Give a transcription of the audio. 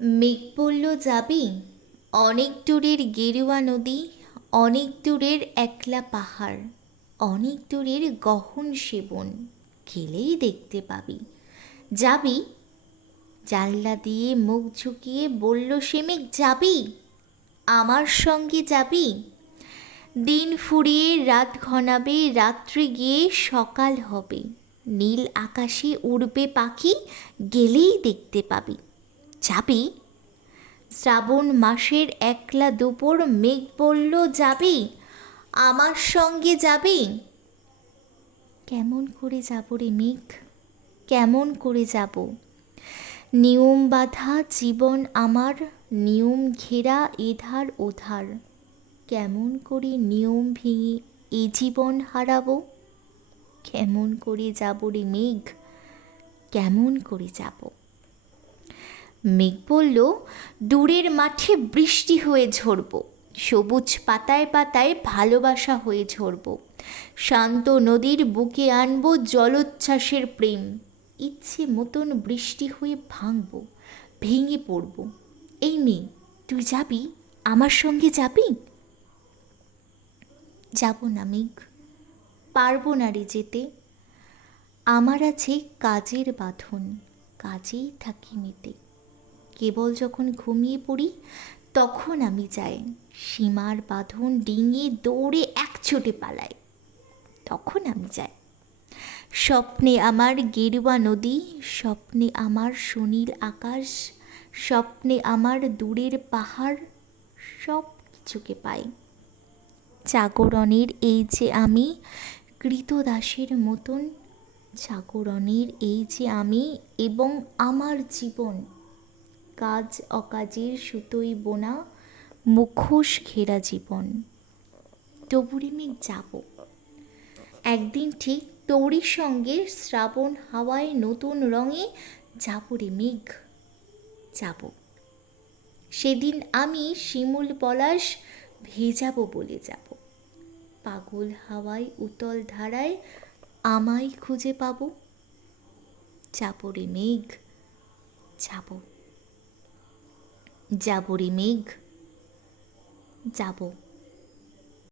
মেঘ বলল যাবি, অনেক দূরের গেরুয়া নদী, অনেক দূরের একলা পাহাড়, অনেক দূরের গহন সেবন, গেলেই দেখতে পাবি। যাবি? জানলা দিয়ে মুখ ঝুঁকিয়ে বলল সে মেঘ, যাবি? আমার সঙ্গে যাবি? দিন ফুরিয়ে রাত ঘনাবে, রাত্রি গিয়ে সকাল হবে, নীল আকাশে উড়বে পাখি, গেলেই দেখতে পাবি। যাবি? শ্রাবণ মাসের একলা দুপুর, মেঘ বলল যাবি? আমার সঙ্গে যাবি? কেমন করে যাব রে মেঘ, কেমন করে যাব? নিয়ম বাঁধা জীবন আমার, নিয়ম ঘেরা এধার ওধার, কেমন করে নিয়ম ভেঙে এ জীবন হারাবো? কেমন করে যাব রে মেঘ, কেমন করে যাব? মেঘ বলল, দূরের মাঠে বৃষ্টি হয়ে ঝরব, সবুজ পাতায় পাতায় ভালোবাসা হয়ে ঝরব, শান্ত নদীর বুকে আনব জলোচ্ছ্বাসের প্রেম, ইচ্ছে মতন বৃষ্টি হয়ে ভাঙব, ভেঙে পড়ব। এই মেয়ে, তুই যাবি? আমার সঙ্গে যাবি? যাব না মেঘ, পারবো না রে যেতে, আমার আছে কাজের বাঁধন, কাজেই থাকি মেতে। কেবল যখন ঘুমিয়ে পড়ি তখন আমি যাই, সীমার বাঁধন ডিঙিয়ে দৌড়ে একছোটে পালাই, তখন আমি যাই। স্বপ্নে আমার গেরুয়া নদী, স্বপ্নে আমার সুনীল আকাশ, স্বপ্নে আমার দূরের পাহাড়, সব কিছুকে পাই। জাগরণের এই যে আমি কৃতদাসের মতন, জাগরণের এই যে আমি এবং আমার জীবন, কাজ অকাজের সুতোই বোনা, মুখোশ ঘেরা জীবন। তবুরে মেঘ যাব, একদিন ঠিক তোরই সঙ্গে শ্রাবণ হাওয়ায় নতুন রঙে যাব রে মেঘ, যাব। সেদিন আমি শিমুল পলাশ ভেজাবো বলে যাব, পাগল হাওয়ায় উতল ধারায় আমায় খুঁজে পাবো। যাব রে মেঘ, যাব, যাব রে মেঘ, যাব।